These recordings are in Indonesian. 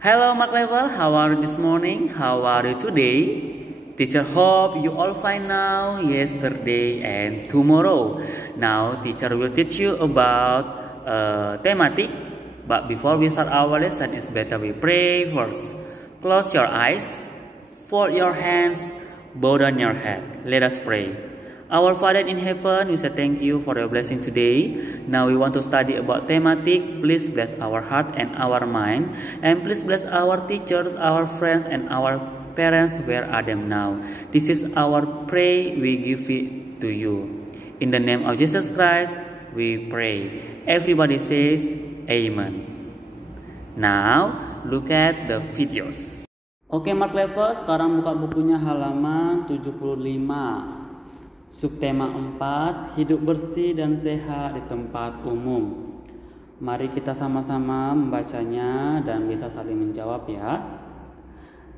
Hello Mark Level, how are you this morning? How are you today? Teacher hope you all fine now, yesterday and tomorrow. Now teacher will teach you about thematic. But before we start our lesson, it's better we pray first. Close your eyes, fold your hands, bow down your head. Let us pray. Our Father in heaven, we say thank you for your blessing today. Now we want to study about thematic. Please bless our heart and our mind. And please bless our teachers, our friends, and our parents. Where are them now? This is our pray. We give it to you. In the name of Jesus Christ, we pray. Everybody says Amen. Now, look at the videos. Oke, Mark Level, sekarang buka bukunya halaman 75. Subtema 4, hidup bersih dan sehat di tempat umum. Mari kita sama-sama membacanya dan bisa saling menjawab ya.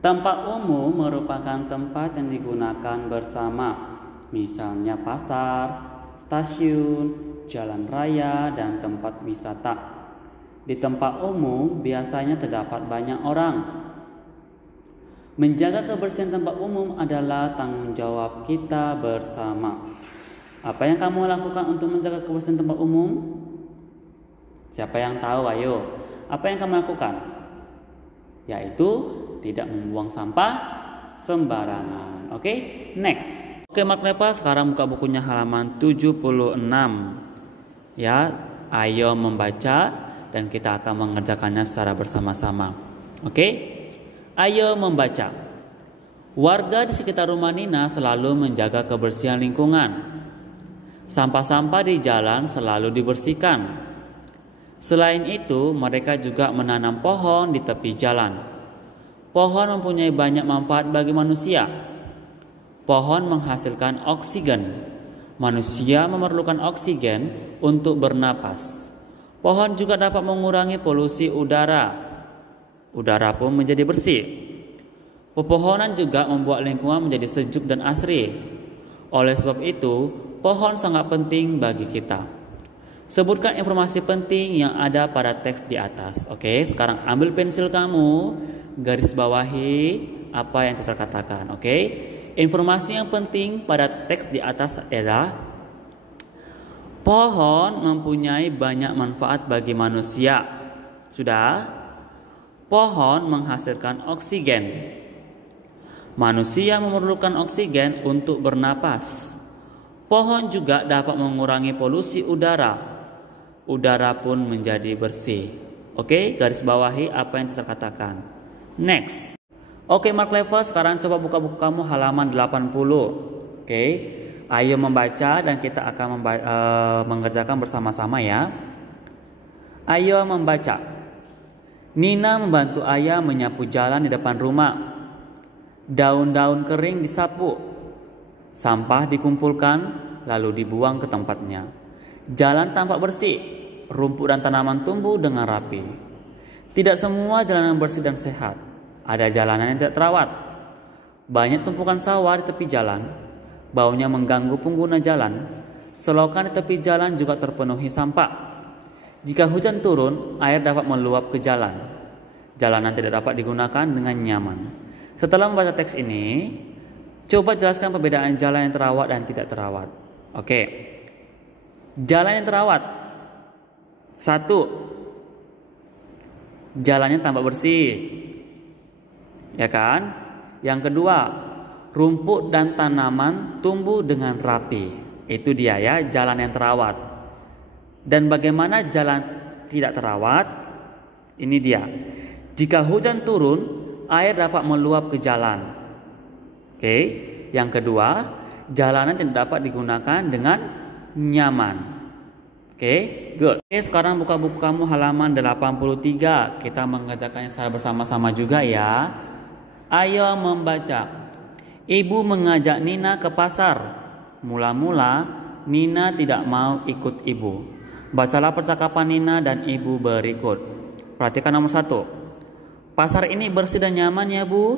Tempat umum merupakan tempat yang digunakan bersama, misalnya pasar, stasiun, jalan raya, dan tempat wisata. Di tempat umum biasanya terdapat banyak orang. Menjaga kebersihan tempat umum adalah tanggung jawab kita bersama. Apa yang kamu lakukan untuk menjaga kebersihan tempat umum? Siapa yang tahu? Ayo. Apa yang kamu lakukan? Yaitu tidak membuang sampah sembarangan. Oke, next. Oke, Mark Level, sekarang buka bukunya halaman 76. Ya, ayo membaca dan kita akan mengerjakannya secara bersama-sama. Oke? Ayo membaca. Warga di sekitar rumah Nina selalu menjaga kebersihan lingkungan. Sampah-sampah di jalan selalu dibersihkan. Selain itu, mereka juga menanam pohon di tepi jalan. Pohon mempunyai banyak manfaat bagi manusia. Pohon menghasilkan oksigen. Manusia memerlukan oksigen untuk bernapas. Pohon juga dapat mengurangi polusi udara. Udara pun menjadi bersih. Pepohonan juga membuat lingkungan menjadi sejuk dan asri. Oleh sebab itu, pohon sangat penting bagi kita. Sebutkan informasi penting yang ada pada teks di atas. Oke, sekarang ambil pensil kamu, garis bawahi apa yang saya katakan. Oke, informasi yang penting pada teks di atas adalah pohon mempunyai banyak manfaat bagi manusia. Sudah? Pohon menghasilkan oksigen. Manusia memerlukan oksigen untuk bernapas. Pohon juga dapat mengurangi polusi udara. Udara pun menjadi bersih. Oke, garis bawahi apa yang saya katakan. Next. Oke, Mark Level, sekarang coba buka buku kamu halaman 80. Oke, ayo membaca dan kita akan mengerjakan bersama-sama ya. Ayo membaca. Nina membantu ayah menyapu jalan di depan rumah. Daun-daun kering disapu. Sampah dikumpulkan lalu dibuang ke tempatnya. Jalan tampak bersih. Rumput dan tanaman tumbuh dengan rapi. Tidak semua jalanan bersih dan sehat. Ada jalanan yang tidak terawat. Banyak tumpukan sawah di tepi jalan. Baunya mengganggu pengguna jalan. Selokan di tepi jalan juga terpenuhi sampah. Jika hujan turun, air dapat meluap ke jalan. Jalanan tidak dapat digunakan dengan nyaman. Setelah membaca teks ini, coba jelaskan perbedaan jalan yang terawat dan tidak terawat. Oke. Jalan yang terawat. 1. Jalannya tampak bersih. Ya kan? Yang kedua, rumput dan tanaman tumbuh dengan rapi. Itu dia ya, jalan yang terawat. Dan bagaimana jalan tidak terawat? Ini dia. Jika hujan turun, air dapat meluap ke jalan. Oke. Yang kedua, jalanan tidak dapat digunakan dengan nyaman. Oke, good. Oke, sekarang buka buku kamu halaman 83. Kita mengerjakannya secara bersama-sama juga ya. Ayo membaca. Ibu mengajak Nina ke pasar. Mula-mula Nina tidak mau ikut ibu. Bacalah percakapan Nina dan ibu berikut. Perhatikan nomor 1. Pasar ini bersih dan nyaman ya bu.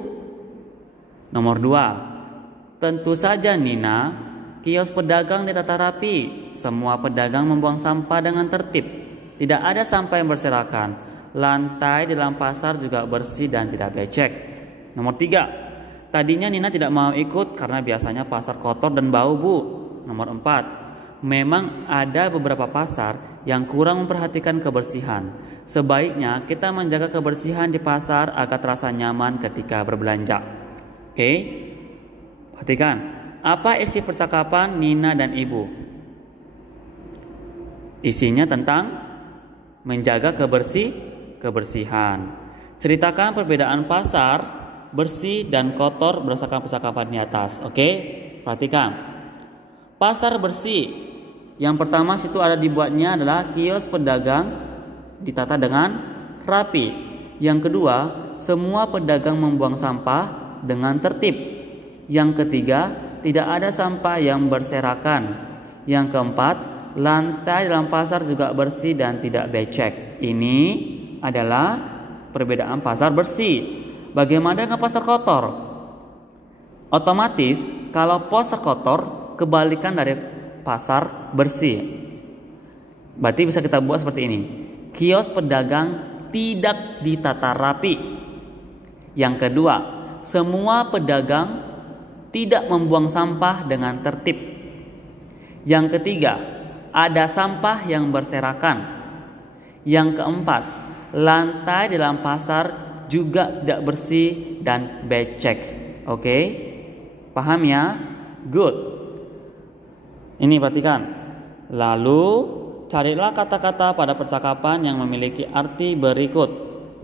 Nomor 2. Tentu saja Nina. Kios pedagang ditata rapi. Semua pedagang membuang sampah dengan tertib. Tidak ada sampah yang berserakan. lantai di dalam pasar juga bersih dan tidak becek. Nomor 3, tadinya Nina tidak mau ikut karena biasanya pasar kotor dan bau, Bu. Nomor 4, memang ada beberapa pasar yang kurang memperhatikan kebersihan. Sebaiknya kita menjaga kebersihan di pasar agar terasa nyaman ketika berbelanja. Oke, perhatikan. Apa isi percakapan Nina dan Ibu? Isinya tentang menjaga kebersihan. Ceritakan perbedaan pasar bersih dan kotor berdasarkan percakapan di atas. Oke, perhatikan. Pasar bersih. Yang pertama situ ada dibuatnya adalah kios pedagang ditata dengan rapi. Yang kedua, semua pedagang membuang sampah dengan tertib. Yang ketiga, tidak ada sampah yang berserakan. Yang keempat, lantai dalam pasar juga bersih dan tidak becek. Ini adalah perbedaan pasar bersih. Bagaimana dengan pasar kotor? Otomatis kalau pasar kotor kebalikan dari pasar bersih. Berarti bisa kita buat seperti ini. Kios pedagang tidak ditata rapi. Yang kedua, semua pedagang tidak membuang sampah dengan tertib. Yang ketiga, ada sampah yang berserakan. Yang keempat, lantai di dalam pasar juga tidak bersih dan becek. Oke? Paham ya? Good. Ini perhatikan. Lalu carilah kata-kata pada percakapan yang memiliki arti berikut.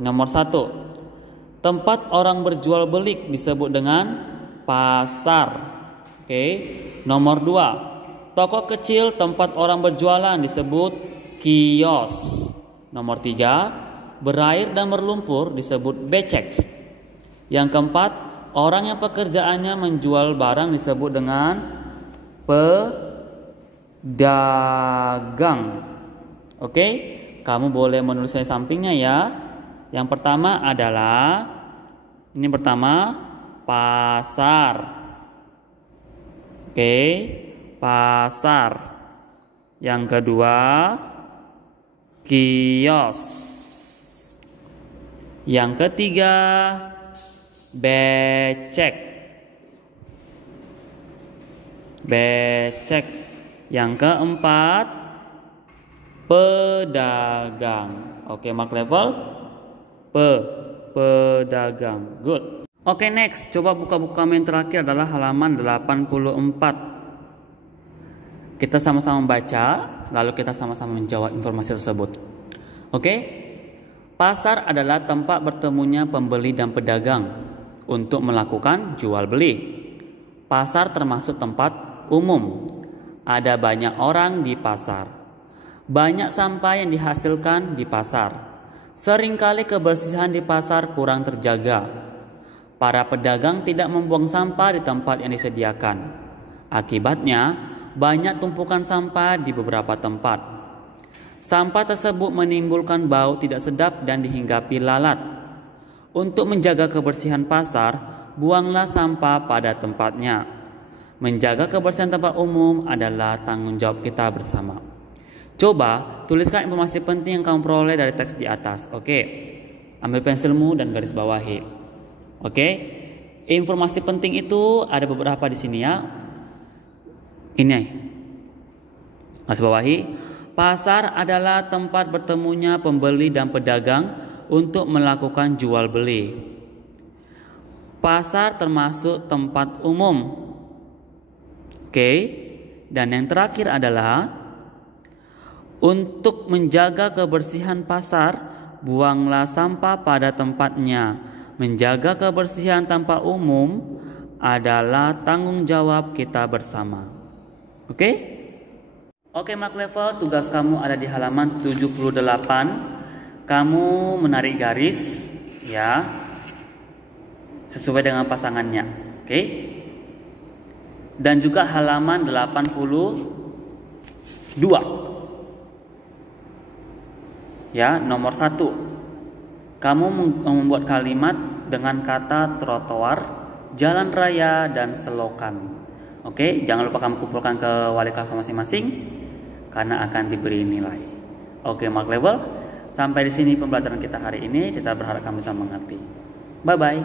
Nomor 1, tempat orang berjual beli disebut dengan pasar. Oke. Nomor 2, toko kecil tempat orang berjualan disebut kios. Nomor 3, berair dan berlumpur disebut becek. Yang keempat, orang yang pekerjaannya menjual barang disebut dengan pedagang. Oke, kamu boleh menulisnya di sampingnya ya. Yang pertama adalah pasar. Oke, pasar. Yang kedua, kios. Yang ketiga, becek. Yang keempat, pedagang. Oke, mark level. Pedagang. Good. Oke, next. Coba buka buku kami yang terakhir adalah halaman 84. Kita sama-sama membaca, lalu kita sama-sama menjawab informasi tersebut. Oke? Pasar adalah tempat bertemunya pembeli dan pedagang untuk melakukan jual beli. Pasar termasuk tempat umum. Ada banyak orang di pasar. Banyak sampah yang dihasilkan di pasar. Seringkali kebersihan di pasar kurang terjaga. Para pedagang tidak membuang sampah di tempat yang disediakan. Akibatnya, banyak tumpukan sampah di beberapa tempat. Sampah tersebut menimbulkan bau tidak sedap dan dihinggapi lalat. Untuk menjaga kebersihan pasar, buanglah sampah pada tempatnya. Menjaga kebersihan tempat umum adalah tanggung jawab kita bersama. Coba tuliskan informasi penting yang kamu peroleh dari teks di atas. Oke, ambil pensilmu dan garis bawahi. Oke, informasi penting itu ada beberapa di sini ya. Ini, garis bawahi. Pasar adalah tempat bertemunya pembeli dan pedagang untuk melakukan jual beli. Pasar termasuk tempat umum. Oke, dan yang terakhir adalah untuk menjaga kebersihan pasar, buanglah sampah pada tempatnya. Menjaga kebersihan tempat umum adalah tanggung jawab kita bersama. Oke? Oke, mark level, tugas kamu ada di halaman 78. Kamu menarik garis ya, sesuai dengan pasangannya. Oke? Dan juga halaman 82. Ya, nomor 1. Kamu membuat kalimat dengan kata trotoar, jalan raya, dan selokan. Oke, jangan lupa kamu kumpulkan ke wali kelas masing-masing karena akan diberi nilai. Oke, mark level. Sampai di sini pembelajaran kita hari ini. Teacher berharap kamu bisa mengerti. Bye bye.